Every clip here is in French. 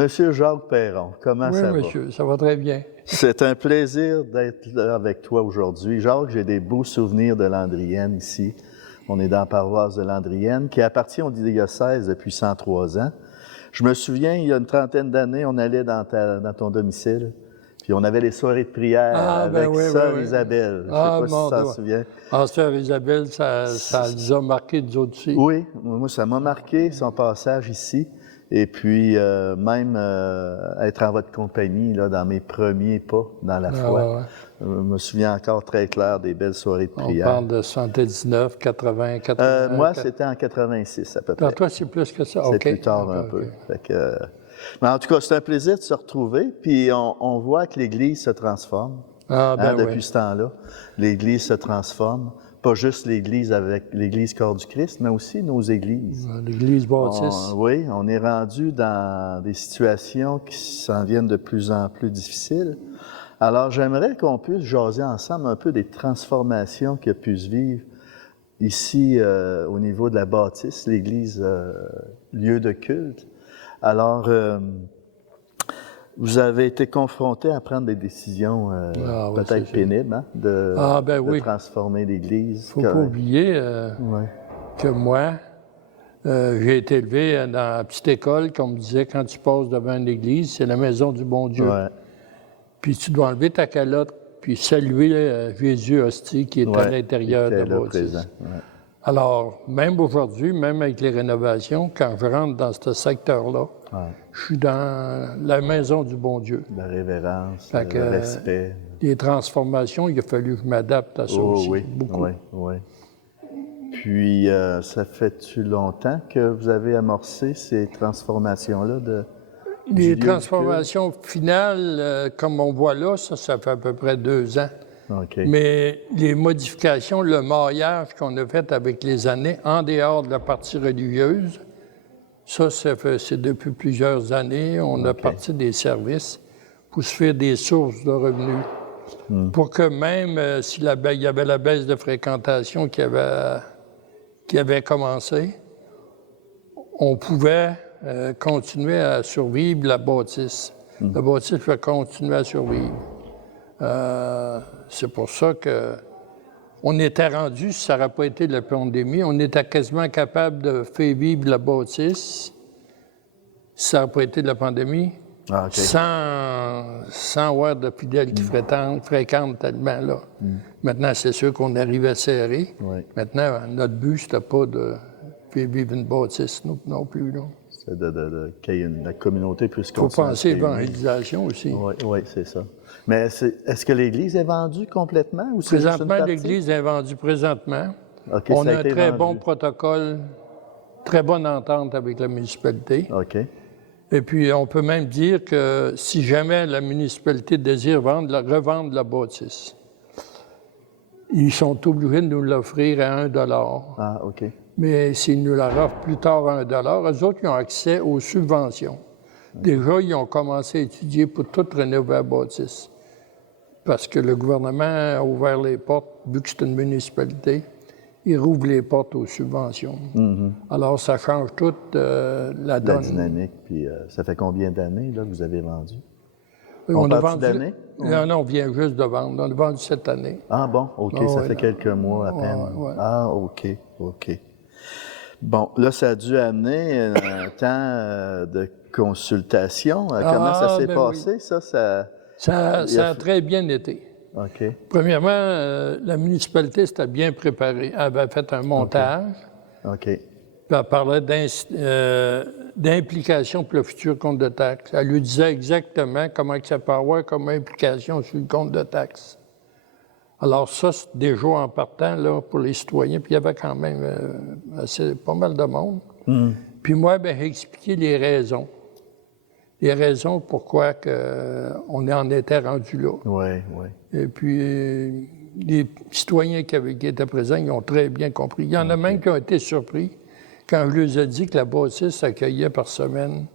Monsieur Jacques Perron, comment ça va? Oui, monsieur, ça va très bien. C'est un plaisir d'être là avec toi aujourd'hui. Jacques, j'ai des beaux souvenirs de Landrienne ici. On est dans la paroisse de Landrienne, qui appartient au diocèse depuis 103 ans. Je me souviens, il y a une trentaine d'années, on allait dans ton domicile, puis on avait les soirées de prière avec Sœur Isabelle. Je ne sais pas si tu t'en souviens. Ah, Sœur Isabelle, ça les a marqués, nous autres aussi. Oui, moi, ça m'a marqué, son passage ici. Et puis, même être en votre compagnie là, dans mes premiers pas dans la foi. Je me souviens encore très clair des belles soirées de prière. On parle de 79, 80, 80. Moi, c'était en 86 à peu près. Toi, c'est plus que ça? C'est plus tard un peu. Fait que, mais en tout cas, c'est un plaisir de se retrouver. Puis, on voit que l'Église se transforme depuis ce temps-là. L'Église se transforme. Pas juste l'Église avec l'Église Corps du Christ, mais aussi nos églises. L'Église baptiste. Oui, on est rendu dans des situations qui s'en viennent de plus en plus difficiles. Alors, j'aimerais qu'on puisse jaser ensemble un peu des transformations qui a pu se vivre ici au niveau de la bâtisse, l'Église, lieu de culte. Alors, vous avez été confronté à prendre des décisions peut-être pénibles, hein, de transformer l'Église. Il ne faut pas oublier que moi, j'ai été élevé dans la petite école, comme on me disait, quand tu passes devant une église, c'est la maison du bon Dieu. Ouais. Puis tu dois enlever ta calotte, puis saluer Jésus hostie qui est à l'intérieur de la bâtisse. Alors, même aujourd'hui, même avec les rénovations, quand je rentre dans ce secteur-là, je suis dans la maison du bon Dieu. La révérence, le respect. Les transformations, il a fallu que je m'adapte à ça aussi, beaucoup. Oui. Puis, ça fait-tu longtemps que vous avez amorcé ces transformations-là Les transformations finales, comme on voit là, ça fait à peu près 2 ans. Okay. Mais les modifications, le maillage qu'on a fait avec les années, en dehors de la partie religieuse, c'est depuis plusieurs années. On a parti des services pour se faire des sources de revenus. Pour que même s'il y avait la baisse de fréquentation qui avait commencé, on pouvait continuer à survivre la bâtisse. La bâtisse va continuer à survivre. C'est pour ça qu'on était rendu, si ça n'aurait pas été la pandémie, on était quasiment capable de faire vivre la bâtisse, si ça n'aurait pas été de la pandémie, sans avoir de fidèles qui fréquentent tellement là. Maintenant, c'est sûr qu'on arrive à serrer. Maintenant, notre but, c'était pas de faire vivre une bâtisse non plus. C'est que la communauté puisse continuer. Il faut penser à l'évangélisation aussi. Oui, c'est ça. Mais est-ce que l'Église est vendue complètement? Ou présentement, l'Église est vendue présentement. On a un très bon protocole, très bonne entente avec la municipalité. Et puis, on peut même dire que si jamais la municipalité désire revendre la bâtisse, ils sont obligés de nous l'offrir à $1. Mais s'ils nous la offrent plus tard à $1, eux autres, ils ont accès aux subventions. Déjà, ils ont commencé à étudier pour tout rénover la bâtisse. Parce que le gouvernement a ouvert les portes, vu que c'est une municipalité, il rouvre les portes aux subventions. Alors, ça change toute la donne. La dynamique. Puis, ça fait combien d'années là, que vous avez vendu? On a vendu d'années? Non, on vient juste de vendre. On a vendu cette année. Ah bon? OK, ça fait quelques mois à peine. Ah, OK. Bon, là, ça a dû amener un temps de consultation. Comment ça s'est passé, ça? Ça a très bien été. Premièrement, la municipalité s'était bien préparée. Elle avait fait un montage. Puis elle parlait d'implication pour le futur compte de taxes. Elle lui disait exactement comment ça peut avoir comme implication sur le compte de taxes. Alors ça, c'est déjà en partant là, pour les citoyens. Puis il y avait quand même pas mal de monde. Puis moi, j'ai expliqué les raisons. Les raisons pourquoi on en était rendu là. Et puis, les citoyens qui étaient présents, ils ont très bien compris. Il y en a même qui ont été surpris quand je leur ai dit que la bâtisse accueillait par semaine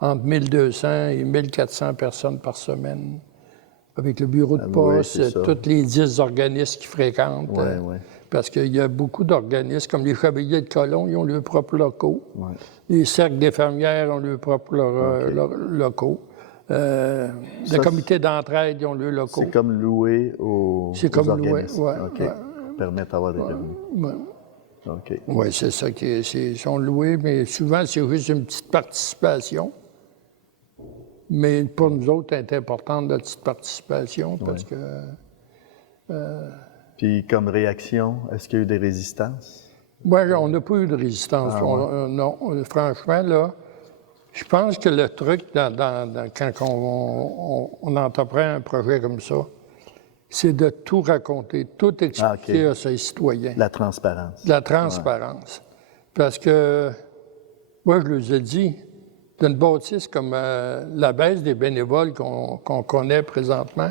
entre 1200 et 1400 personnes par semaine, avec le bureau de poste, tous les 10 organismes qui fréquentent. parce qu'il y a beaucoup d'organismes, comme les chevaliers de colons, ils ont leurs propres locaux. Ouais. Les cercles d'infirmières ont leurs propres locaux. Le comité d'entraide, ils ont leurs locaux. C'est comme loué aux organismes. Oui. Permettent d'avoir des revenus. Oui. OK. Oui, c'est ça. Ils sont loués, mais souvent, c'est juste une petite participation. Mais pour nous autres, c'est important, la petite participation, parce que... Puis, comme réaction, est-ce qu'il y a eu des résistances? Oui, on n'a pas eu de résistance. Non, franchement, là, je pense que le truc, quand on entreprend un projet comme ça, c'est de tout raconter, tout expliquer à ses citoyens. La transparence. La transparence. Parce que, moi, je leur ai dit, d'une bâtisse comme la baisse des bénévoles qu'on connaît présentement,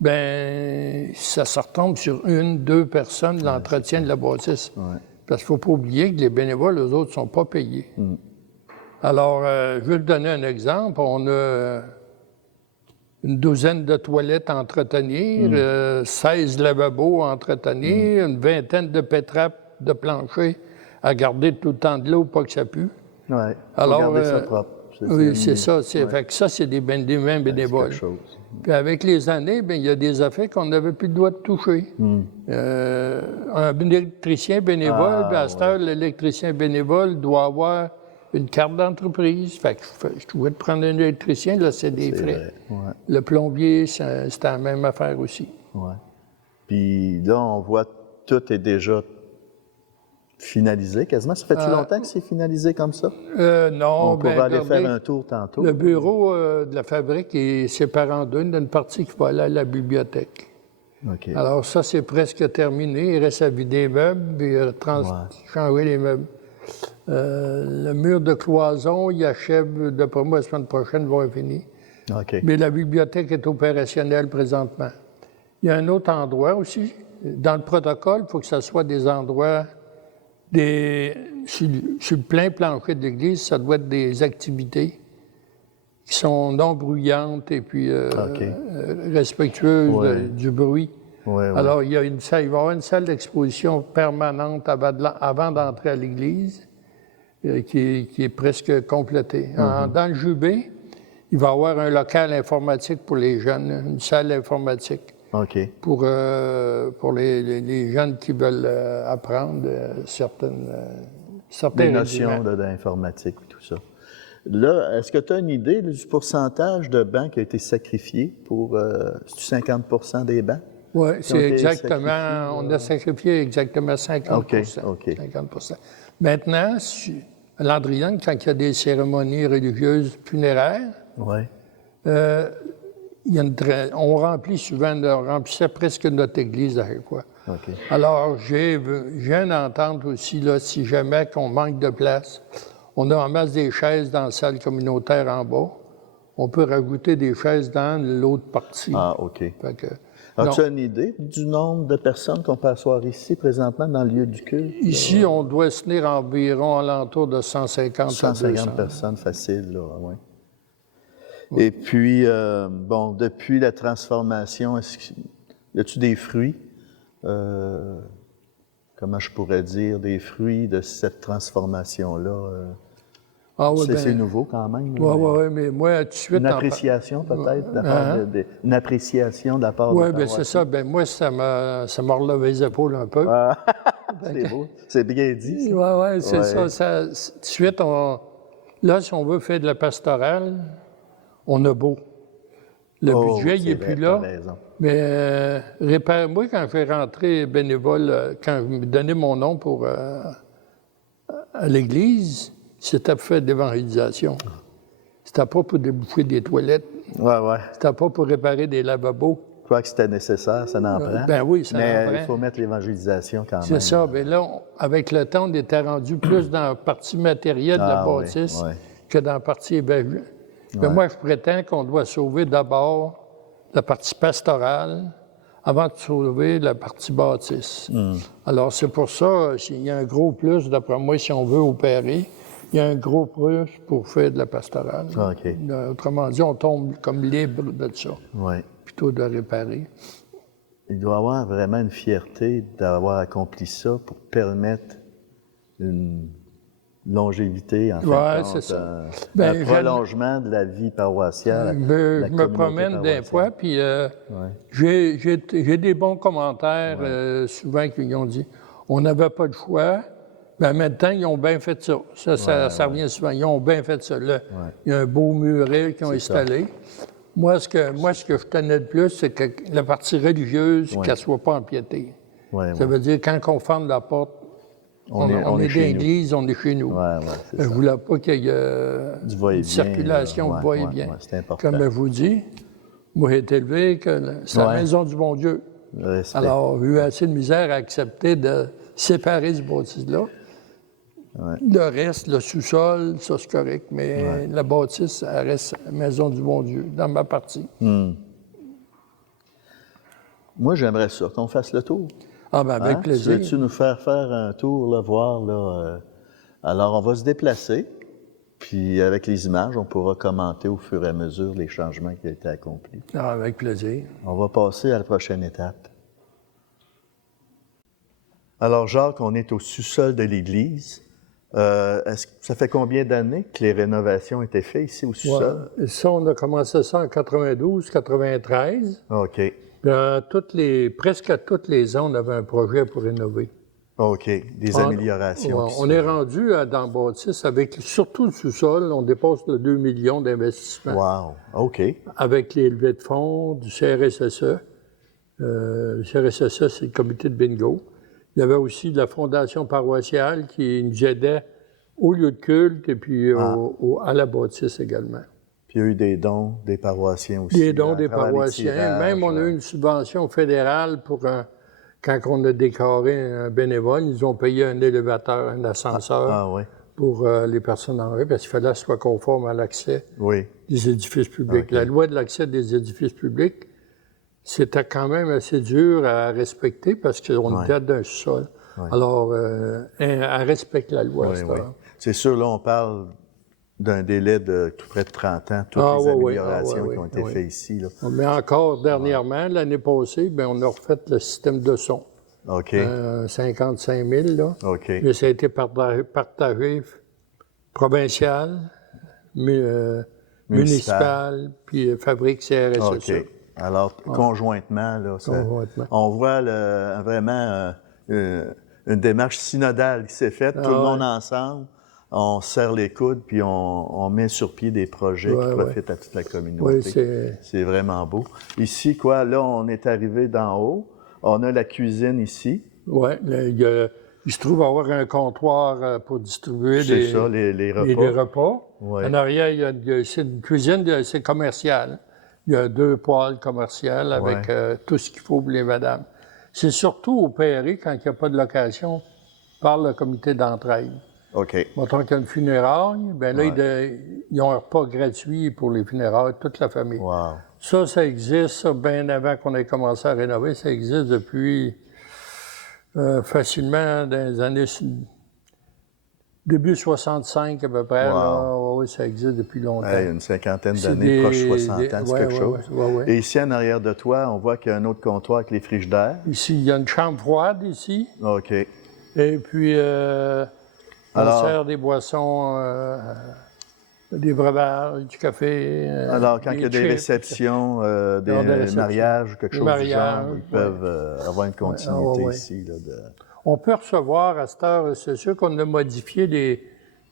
bien, ça retombe sur 1-2 personnes l'entretien de la bâtisse. Ouais. Parce qu'il ne faut pas oublier que les bénévoles, eux autres, ne sont pas payés. Alors, je vais te donner un exemple. On a une douzaine de toilettes à entretenir, 16 lavabos à entretenir, une vingtaine de pétrappes de plancher à garder tout le temps de l'eau, pas que ça pue. Oui, alors garder ça propre. Oui, c'est ça. Fait que ça, c'est des mains bénévoles. Puis avec les années, bien, il y a des affaires qu'on n'avait plus le droit de toucher. Un électricien bénévole, à cette heure, l'électricien bénévole doit avoir une carte d'entreprise. Fait que je trouvais de prendre un électricien, là, c'est des frais. Le plombier, c'est la même affaire aussi. Oui. Puis là, on voit tout est déjà finalisé quasiment. Ça fait-tu longtemps que c'est finalisé comme ça? Non. On pourrait aller faire un tour tantôt. Le bureau de la fabrique est séparé en deux. Il y a une partie qui va aller à la bibliothèque. Okay. Alors ça, c'est presque terminé. Il reste à vider les meubles et changer les meubles. Le mur de cloison, il achève, d'après moi, la semaine prochaine, va être fini. Okay. Mais la bibliothèque est opérationnelle présentement. Il y a un autre endroit aussi. Dans le protocole, il faut que ce soit des endroits... Sur le plein plancher de l'église, ça doit être des activités qui sont non bruyantes et puis respectueuses du bruit. Alors, il va y avoir une salle d'exposition permanente avant d'entrer à l'église qui est presque complétée. Dans le Jubé, il va y avoir un local informatique pour les jeunes, une salle informatique. Pour les jeunes qui veulent apprendre certaines des notions d'informatique et tout ça. Là, est-ce que tu as une idée du pourcentage de bancs qui a été sacrifié pour 50 des bancs? Oui, c'est exactement, on a sacrifié exactement 50 50 Maintenant, à Landrienne, quand il y a des cérémonies religieuses funéraires, on remplit souvent, on remplissait presque notre église à chaque fois. Alors, j'ai une entente aussi, là, si jamais qu'on manque de place, on a en masse des chaises dans la salle communautaire en bas. On peut rajouter des chaises dans l'autre partie. As-tu une idée du nombre de personnes qu'on peut asseoir ici, présentement, dans le lieu du culte? Ici, on doit se tenir environ alentour de 150 à 200. Personnes, facile, là, oui. Et puis, depuis la transformation, y a-t-il des fruits? Comment je pourrais dire, des fruits de cette transformation-là? C'est nouveau quand même. Oui, mais moi, tout de suite... Une appréciation peut-être, une appréciation de la part de... Oui, bien c'est ça. Bien moi, ça m'a relevé les épaules un peu. C'est beau. C'est bien dit. Oui, c'est ça. Tout de suite, là, si on veut faire de la pastorale, on a beau. Le budget, il n'est plus là. Mais moi, quand je suis rentré bénévole, quand je me donnais mon nom pour à l'église, c'était pour faire de l'évangélisation. C'était pas pour déboucher des toilettes. C'était pas pour réparer des lavabos. Je crois que c'était nécessaire, ça n'en prend. Ben oui, ça en prend. Mais il faut mettre l'évangélisation quand même. C'est ça. Mais là, avec le temps, on était rendu plus dans la partie matérielle de la bâtisse que dans la partie hébergement. Mais moi, je prétends qu'on doit sauver d'abord la partie pastorale avant de sauver la partie bâtisse. Alors, c'est pour ça, il y a un gros plus, d'après moi, si on veut opérer, il y a un gros plus pour faire de la pastorale. Autrement dit, on tombe comme libre de ça, plutôt de réparer. il doit avoir vraiment une fierté d'avoir accompli ça pour permettre une longévité, en fait, c'est ça. un prolongement de la vie paroissiale. Je me promène des fois, puis j'ai des bons commentaires souvent qui ont dit « on n'avait pas de choix ». Ben maintenant, ils ont bien fait ça. Ça revient souvent. Ils ont bien fait ça. Là, il y a un beau muret qu'ils ont installé. Moi, ce que je tenais de plus, c'est que la partie religieuse, qu'elle ne soit pas empiétée. Ça veut dire, quand on ferme la porte, on est dans l'église, on est chez nous. Je ne voulais pas qu'il y ait une circulation, vous voyez bien. C'est important. Comme je vous dis, moi, j'ai été élevé que c'est la maison du bon Dieu. Respect. Alors, j'ai eu assez de misère à accepter de séparer ce bâtisse-là. Le reste, le sous-sol, ça c'est correct, mais la bâtisse, elle reste la maison du bon Dieu, dans ma partie. Moi, j'aimerais ça qu'on fasse le tour. Ah ben avec plaisir. Veux-tu nous faire un tour, là, voir, là? Alors, on va se déplacer, puis avec les images, on pourra commenter au fur et à mesure les changements qui ont été accomplis. Ah, avec plaisir. On va passer à la prochaine étape. Alors, Jacques, on est au sous-sol de l'église. Ça fait combien d'années que les rénovations étaient faites ici au sous-sol? Ça, on a commencé ça en 92, 93. OK. Presque à toutes les ans, on avait un projet pour rénover. OK. Des améliorations. On est rendu dans le bâtisse avec, surtout le sous-sol, on dépasse le 2 millions d'investissements. Wow. OK. Avec les levées de fonds du CRSSE. Le CRSSE, c'est le comité de bingo. Il y avait aussi de la fondation paroissiale qui nous aidait au lieu de culte et puis à la bâtisse également. Puis il y a eu des dons des paroissiens aussi. Des dons des paroissiens. Même on a eu une subvention fédérale pour quand on a décoré un bénévole, ils ont payé un élévateur, un ascenseur pour les personnes en rue, parce qu'il fallait que ce soit conforme à l'accès des édifices publics. Okay. La loi de l'accès des édifices publics, c'était quand même assez dur à respecter parce qu'on était d'un sol. Alors, elle respecte la loi. C'est sûr, là, on parle d'un délai de tout près de 30 ans, toutes les améliorations qui ont été faites ici. Là. Mais encore dernièrement, l'année passée, on a refait le système de son. OK. 55 000, là. OK. Mais ça a été partagé provincial, municipal, puis fabrique CRSSE. OK. Alors, conjointement, là, on voit vraiment une démarche synodale qui s'est faite, tout le monde ensemble, on serre les coudes, puis on met sur pied des projets qui profitent à toute la communauté. Oui, c'est vraiment beau. Ici, là, on est arrivé d'en haut, on a la cuisine ici. Oui, il se trouve avoir un comptoir pour distribuer les repas. Les repas. Ouais. En arrière, c'est une cuisine, c'est commercial. Il y a 2 poêles commerciales avec tout ce qu'il faut pour les madames. C'est surtout opéré quand il n'y a pas de location par le comité d'entraide. OK. Mettons qu'il y a une funéraille, ils ont un repas gratuit pour les funérailles, toute la famille. Wow. Ça existe, bien avant qu'on ait commencé à rénover, ça existe depuis facilement dans les années... Début 65 à peu près, là, ça existe depuis longtemps. Une cinquantaine d'années, proche 60 ans, c'est quelque chose. Et ici, en arrière de toi, on voit qu'il y a un autre comptoir avec les frigidaires. Ici, il y a une chambre froide, ici. OK. Et puis, on sert des boissons, des breuvages, du café. Alors, quand il y a des réceptions, des mariages, quelque chose du genre, ils peuvent avoir une continuité ici. Là, On peut recevoir à cette heure, c'est sûr qu'on a modifié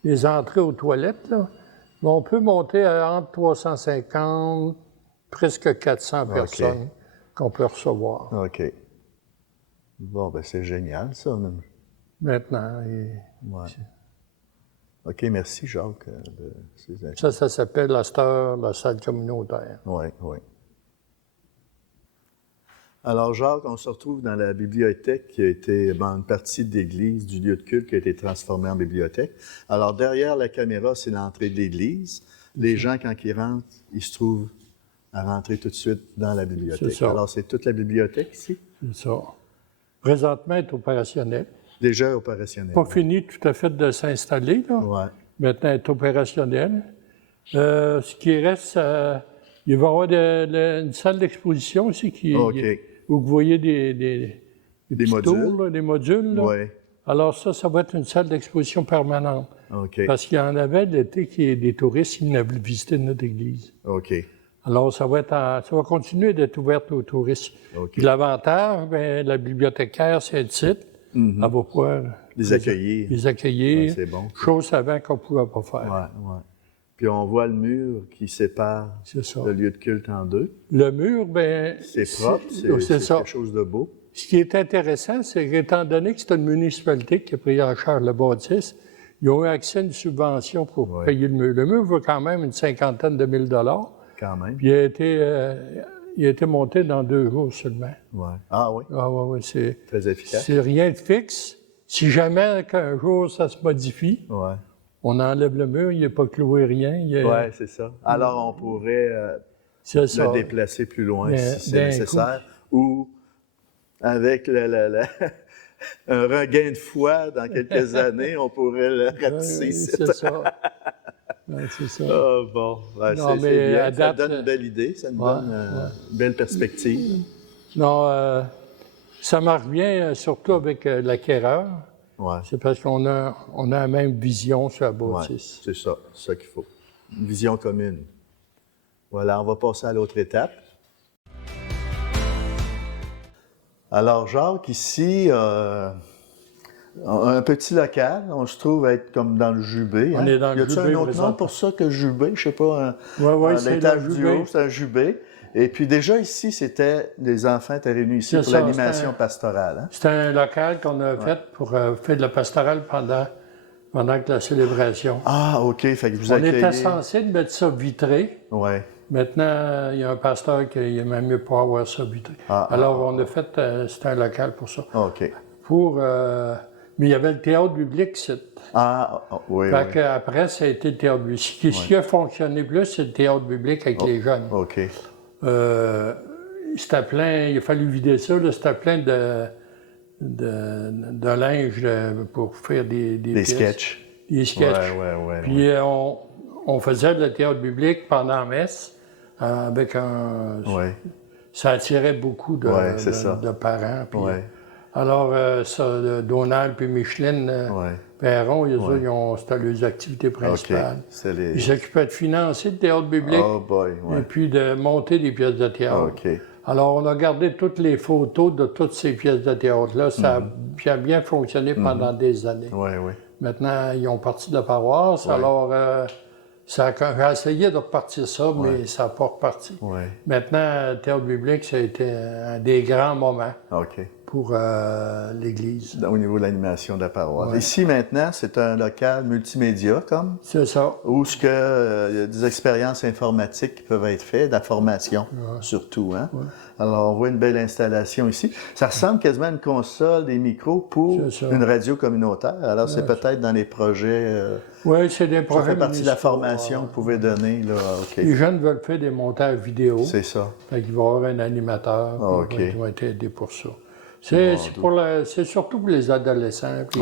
les entrées aux toilettes, là, mais on peut monter à entre 350, presque 400 personnes qu'on peut recevoir. OK. Bon, c'est génial, ça. Maintenant. OK, merci, Jacques. Ça s'appelle à cette heure la salle communautaire. Oui. Alors, Jacques, on se retrouve dans la bibliothèque qui a été une partie de l'église, du lieu de culte qui a été transformé en bibliothèque. Alors, derrière la caméra, c'est l'entrée de l'église. Les gens, quand ils rentrent, ils se trouvent à rentrer tout de suite dans la bibliothèque. C'est ça. Alors, c'est toute la bibliothèque ici? C'est ça. Présentement, elle est opérationnelle. Déjà opérationnelle. Pas fini tout à fait de s'installer, là. Ouais. Maintenant, elle est opérationnelle. Ce qui reste... il va y avoir une salle d'exposition aussi où vous voyez des modules. Tours, là, des modules. Là. Oui. Alors ça va être une salle d'exposition permanente. OK. Parce qu'il y en avait l'été qui est des touristes qui venaient visiter notre église. OK. Alors ça va continuer d'être ouvert aux touristes. Okay. L'avantage, la bibliothécaire, c'est le site. Elle va pouvoir les accueillir. Ouais, c'est bon. Chose avant qu'on ne pouvait pas faire. Oui. Puis on voit le mur qui sépare le lieu de culte en deux. Le mur, c'est propre, c'est quelque chose de beau. Ce qui est intéressant, c'est qu'étant donné que c'est une municipalité qui a pris en charge le bâtisse, ils ont eu accès à une subvention pour payer le mur. Le mur vaut quand même une cinquantaine de $1000. Quand même. Puis il a été monté dans 2 jours seulement. Ouais. Ah oui? Ah oui, c'est très efficace. C'est rien de fixe. Si jamais qu'un jour ça se modifie, on enlève le mur, il n'est pas cloué rien. Oui, c'est ça. Alors on pourrait le déplacer plus loin si c'est nécessaire. Ou avec un regain de foi dans quelques années, on pourrait le ratisser. C'est ça. C'est ça. Ah, bon. Non, c'est bien. Ça donne une belle idée, ça nous donne une belle perspective. Non, ça marche bien, surtout avec l'acquéreur. Ouais. C'est parce qu'on a la même vision sur la bâtisse. C'est ça qu'il faut. Une vision commune. Voilà, on va passer à l'autre étape. Alors, Jacques, ici, un petit local, on se trouve être comme dans le Jubé. On est dans le Jubé. Y a-t-il un autre nom pour ça que Jubé? Je sais pas. L'étage du haut, c'est un Jubé. Et puis déjà ici, les enfants étaient réunis ici pour l'animation pastorale. Hein? C'était un local qu'on a fait pour faire de la pastorale pendant la célébration. Ah, OK. Fait que vous accueillez... On était censé mettre ça vitré. Oui. Maintenant, il y a un pasteur qui aimait mieux pas avoir ça vitré. Alors, on a fait... c'était un local pour ça. OK. Mais il y avait le théâtre biblique, oui. Fait qu'après, ça a été le théâtre biblique. Ce qui a fonctionné plus, c'est le théâtre biblique avec les jeunes. OK. C'était plein, il a fallu vider ça, c'était plein de linge pour faire des sketchs. Des sketchs. Ouais. Puis on faisait le théâtre biblique pendant la messe avec un... Ça attirait beaucoup de parents. Puis, alors, Donald puis Micheline Perron, c'était leurs activités principales. Okay. Ils s'occupaient de financer le théâtre biblique et puis de monter des pièces de théâtre. Alors, on a gardé toutes les photos de toutes ces pièces de théâtre-là. Ça a bien fonctionné pendant des années. Maintenant, ils ont parti de la paroisse. Alors, j'ai essayé de repartir ça, mais ça n'a pas reparti. Maintenant, le théâtre biblique, ça a été un des grands moments pour l'Église. Au niveau de l'animation de la paroisse. Ici, maintenant, c'est un local multimédia, comme? C'est ça. Où il y a des expériences informatiques qui peuvent être faites, de la formation, surtout. Hein? Alors, on voit une belle installation ici. Ça ressemble quasiment à une console, des micros pour une radio communautaire. Alors, c'est peut-être dans les projets... oui, c'est des projets. Ça fait partie de la formation que vous pouvez donner. Là. Les jeunes veulent faire des montages vidéo. C'est ça. Fait qu'il va y avoir un animateur qui va être aidé pour ça. C'est surtout pour les adolescents et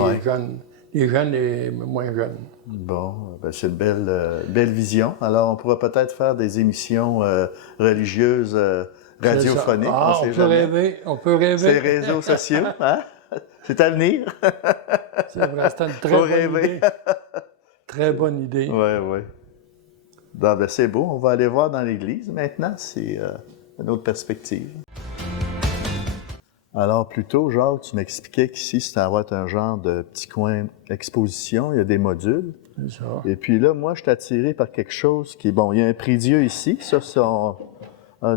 les jeunes et moins jeunes. Bon, c'est une belle vision. Alors, on pourra peut-être faire des émissions religieuses radiophoniques. On peut rêver. Ces réseaux sociaux, hein? C'est à venir. C'est vrai, c'est une très bonne idée. Très bonne idée. Oui. Ben, c'est beau. On va aller voir dans l'église maintenant. C'est une autre perspective. Alors, plus tôt, Jacques, tu m'expliquais qu'ici, ça va être un genre de petit coin exposition. Il y a des modules. C'est ça. Et puis là, moi, je suis attiré par quelque chose qui est... Bon, il y a un prie-dieu ici. Ça, c'est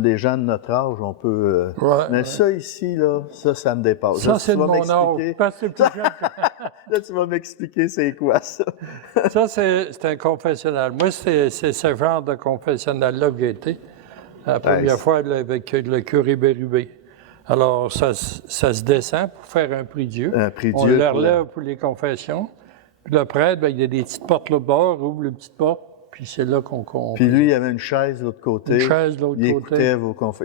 des gens de notre âge, on peut... mais ça ici, là, ça me dépasse. Ça, c'est de mon âge. Parce que c'est plus jeune. Là, tu vas m'expliquer c'est quoi, ça. Ça, c'est un confessionnal. Moi, c'est ce genre de confessionnal-là que j'ai été. La première fois avec le curé Bérubé. Alors, ça se descend pour faire un prie-dieu. Un prie-dieu. On le relève pour les confessions. Puis le prêtre, il y a des petites portes là bord, ouvre les petites portes, puis c'est là qu'on... Puis lui, il y avait une chaise de l'autre côté. Une chaise de l'autre côté.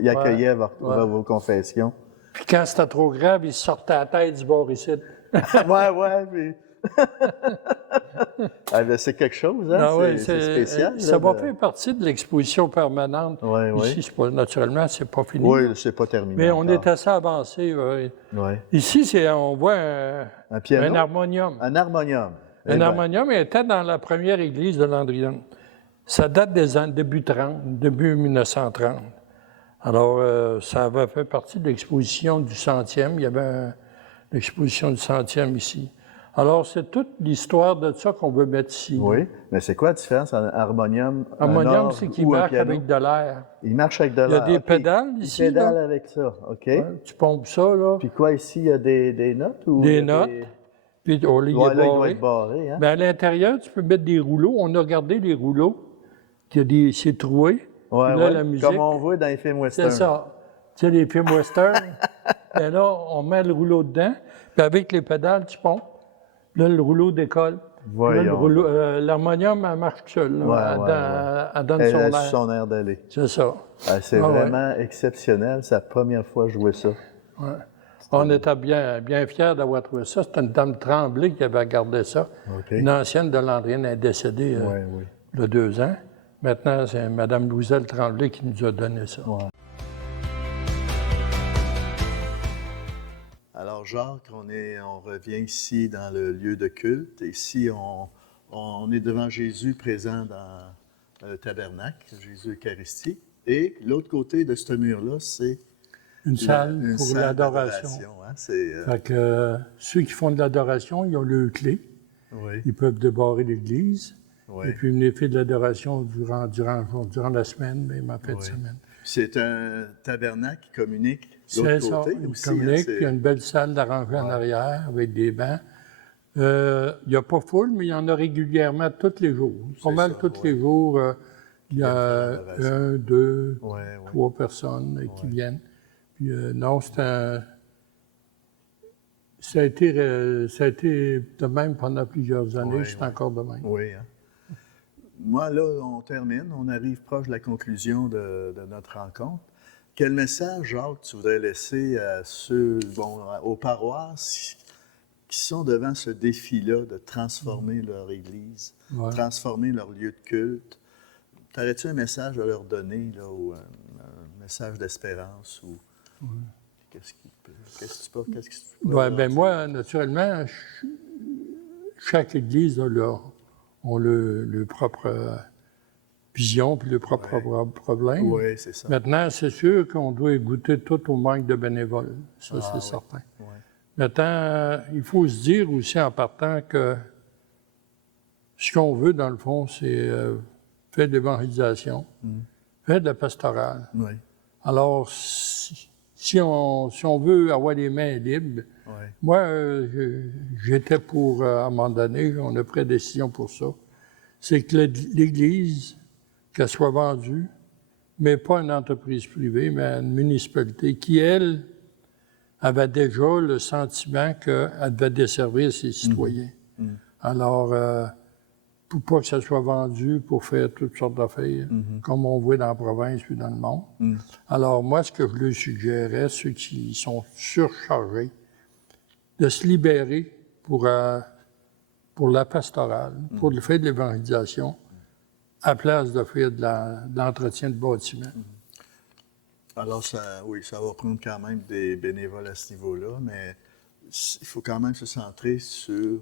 Il accueillait vos confessions. Puis quand c'était trop grave, il sortait la tête du bord ici. Puis Ah, ben, c'est quelque chose, hein? Non, oui, c'est spécial. Ça va faire partie de l'exposition permanente. Oui. Ici, naturellement, c'est pas fini. Oui, c'est pas terminé. Mais encore. on est assez avancé. Oui. Ici, on voit un piano? Un harmonium. Un harmonium. Un harmonium était dans la première église de Landrienne. Ça date des années début 1930. Alors, ça avait fait partie de l'exposition du 100e. Il y avait l'exposition du 100e ici. Alors, c'est toute l'histoire de ça qu'on veut mettre ici. Oui, mais c'est quoi la différence entre un harmonium? Harmonium, c'est qu'il marche avec de l'air. Il marche avec de l'air. Il y a des pédales ici. Il pédale avec ça, OK. Ouais, tu pompes ça, là. Puis quoi, ici, il y a des notes? Ou des notes. Puis, là, il doit être barré. Hein? Mais à l'intérieur, tu peux mettre des rouleaux. On a regardé les rouleaux. C'est troué. Oui, la musique, comme on voit dans les films western. C'est ça. Tu sais, les films western. Et là, on met le rouleau dedans. Puis avec les pédales, tu pompes. Là, le rouleau décolle. L'harmonium, elle marche seule. Elle donne son air. Son air d'aller. C'est ça. C'est vraiment exceptionnel. C'est la première fois que je jouais ça. Ouais. On était bien fiers d'avoir trouvé ça. C'était une dame Tremblay qui avait gardé ça. Okay. Une ancienne de Landrienne est décédée il y a 2 ans. Maintenant, c'est Mme Louiselle Tremblay qui nous a donné ça. Ouais. Alors, Jacques, on revient ici dans le lieu de culte. Ici, on est devant Jésus présent dans le tabernacle, Jésus Eucharistie. Et l'autre côté de ce mur-là, c'est une salle pour l'adoration. Hein? Fait que ceux qui font de l'adoration, ils ont le clé. Oui. Ils peuvent débarrer l'église. Oui. Et puis venir faire de l'adoration durant la semaine, même en fin de semaine. C'est un tabernacle qui communique de l'autre côté aussi. C'est ça, il communique. Il y a une belle salle d'arrangement en arrière avec des bancs. Il n'y a pas foule, mais il y en a régulièrement tous les jours. Pas mal tous les jours, il y a 1, 2, 3 personnes qui viennent. Puis non, ça a été de même pendant plusieurs années, c'est encore de même. Oui, hein? Moi, là, on termine, on arrive proche de la conclusion de notre rencontre. Quel message, Jacques, tu voudrais laisser à aux paroisses qui sont devant ce défi-là de transformer leur Église, transformer leur lieu de culte? T'aurais-tu un message à leur donner, là, ou un message d'espérance? Ou... Qu'est-ce que tu peux moi, naturellement, chaque Église a le propre vision puis le propre problème. Oui, c'est ça. Maintenant, c'est sûr qu'on doit goûter tout au manque de bénévoles. Ça, c'est certain. Oui. Maintenant, il faut se dire aussi en partant que ce qu'on veut, dans le fond, c'est faire de l'évangélisation, faire de la pastorale. Oui. Alors, si on veut avoir les mains libres, moi, j'étais pour, à un moment donné, on a pris la décision pour ça, c'est que l'Église, qu'elle soit vendue, mais pas une entreprise privée, mais une municipalité qui, elle, avait déjà le sentiment qu'elle devait desservir ses citoyens. Alors, pour pas que ça soit vendu pour faire toutes sortes d'affaires, comme on voit dans la province puis dans le monde. Alors, moi, ce que je leur suggérais, ceux qui sont surchargés, de se libérer pour la pastorale, pour le faire de l'évangélisation, à place de faire de l'entretien de bâtiments. Alors, ça va prendre quand même des bénévoles à ce niveau-là, mais il faut quand même se centrer sur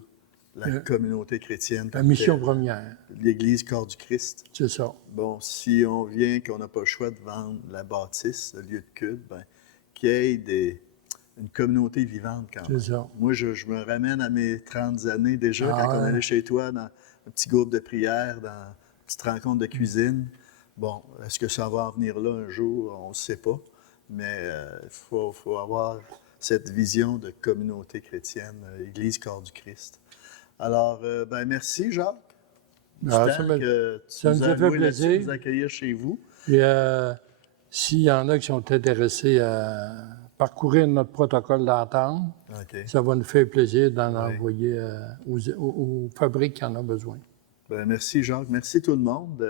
la communauté chrétienne. La mission première. L'Église corps du Christ. C'est ça. Bon, si on vient qu'on n'a pas le choix de vendre la bâtisse, le lieu de culte, bien, qu'il y ait une communauté vivante quand même. C'est ça. Moi, je me ramène à mes 30 années déjà, quand on allait chez toi dans un petit groupe de prière, dans une petite rencontre de cuisine. Bon, est-ce que ça va en venir là un jour? On ne sait pas. Mais il faut avoir cette vision de communauté chrétienne, Église corps du Christ. Alors, merci, Jacques. Ça nous a fait plaisir de vous accueillir chez vous. Et s'il y en a qui sont intéressés à parcourir notre protocole d'entente, ça va nous faire plaisir d'en envoyer aux fabriques qui en ont besoin. Merci, Jacques. Merci tout le monde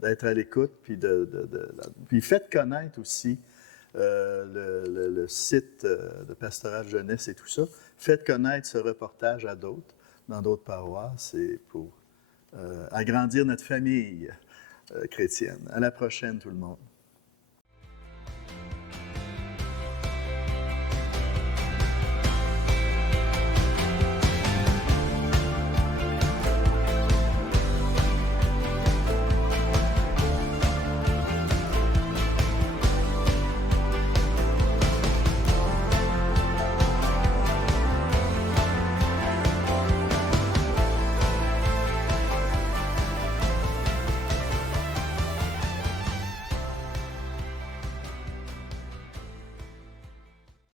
d'être à l'écoute. Puis faites connaître aussi le site de Pastoral Jeunesse et tout ça. Faites connaître ce reportage à d'autres. dans d'autres paroisses et pour agrandir notre famille chrétienne. À la prochaine, tout le monde.